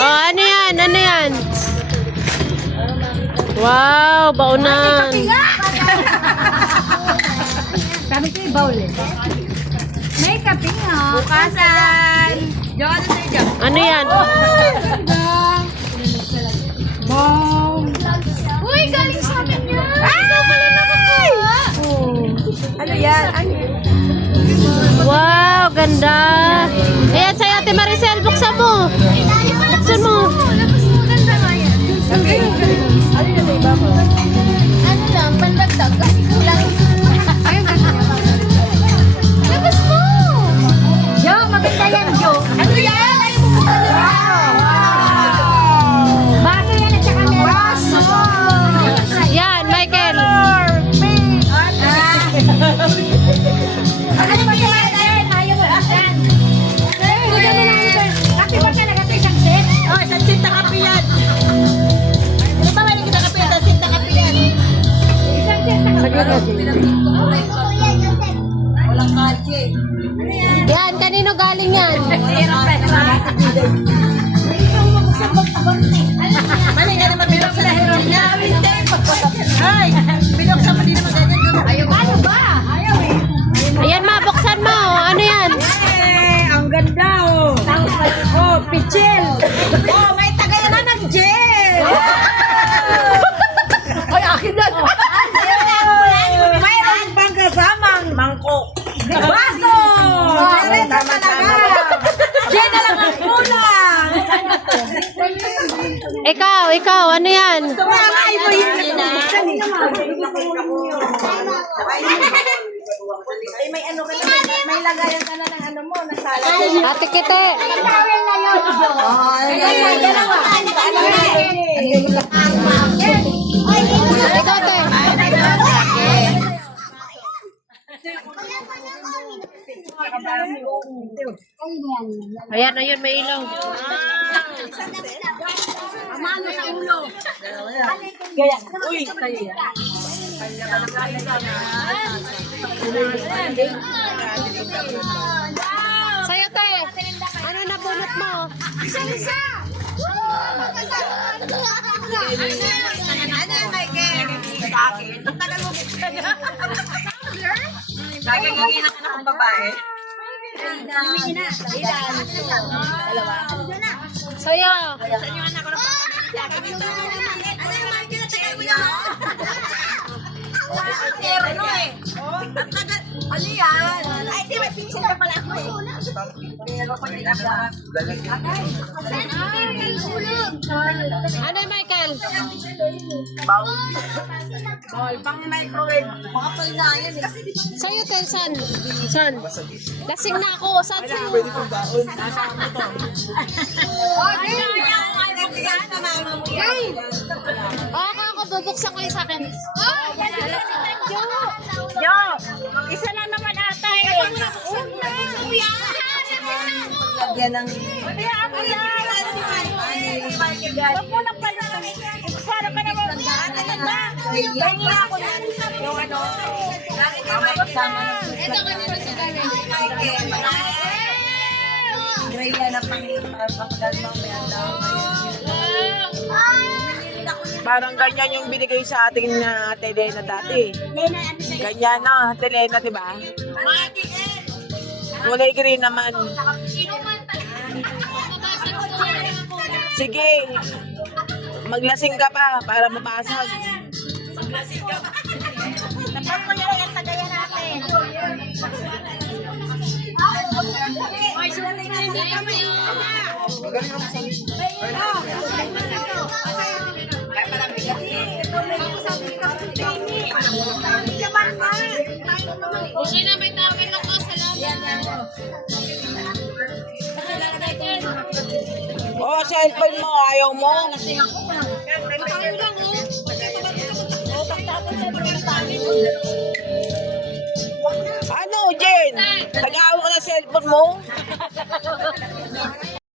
Oh, ano yan? Ano yan? Wow, baunan. Kami ko yung bowl eh. May kape nga. Bukasan. Diyan sa iyo. Ano yan? Wow. Uy, galing sa amin yan. Ay! Ano yan? Wow, ganda. Ayan, sa'yo, Ate Maricel, buksan mo. Buksan mo. Labas mo, ganda nga yan. Ano na sa iba mo? Ano lang, pandagdag. Kasi kulang. Ayun, labas mo! Jo, maganda yan, Jo. Ano yan? Ay, pupunta na ba? Bago yan at saka meron. Yan, Michael. Ano ba yan? Ayun, ayaw mo. Asan? Kape ba talaga ito isang set? Oh, isang sinta kape yan. Ano ba may kita kape? Isang sinta kape yan. Isang set na Walang kalye. Yan, kanino galing yan? Mali nga naman binuksan na hero niya. Ay, binuksan mo din naman ganyan. Ayaw. Ano ba? Ayaw eh. Ayan, ma, buksan mo. Ano yan? Ang ganda oh. Oh, pichil. Oh, may tagay na ng gel. Ay, akin na. Mayroon bang kasamang mangkok? Baso! Tama, tama. Gel na lang ang kulang. Ikaw, ano yan? Ay, mo yun. Ay, may ano ka na, may lagayan ka na ng ano mo, nasala. Ate Kite. Ikaw, te. Ayan, ayun, may ilaw. Amano sa ulo. Kaya, uy, tayo yan. Sa'yo, te. Ano nabunot mo? Isa-isa. Ano yan, Michael? Sa akin. Ang tagal mo gusto niya. Lagi yung inakan akong babae. Ilan? Dalawa. Sa'yo. Saan yung anak ko na sa akin ito? Ano yung Michael? Tagal mo yan. Terno eh. Ang tagal. Ano yan? Ay, di ba? Pinsin ka pala ako eh. Ano, Michael? Ball, pang microwave. Makapal na yan eh. Sa'yo, te. San? San? Lasing na ako. Saan sa'yo? Ako bubuksan ko yung sa akin. Yo, isa na naman ata eh. Lagyan ng... Hindi ako yan. Huwag mo lang pala. Para ka naman. Bahingi ako yan. Yung ano. Ito kanina sa galing. Gray yan na pang mamaya daw. Parang ganyan yung binigay sa ating na Ate Lena dati. Ganyan na, Ate Lena, di ba? Kulay green naman. Sige, maglasing ka pa para mapasag. Maglasing ka pa. Tapos mo nyo yan sa gaya natin. Ay, sulit na hindi kami. Ay, parang bigat eh. Okay na, may tawin ako. Salamat. Oh, cellphone mo, ayaw mo. Ano, Jen? Nag-aawa ka ng cellphone mo?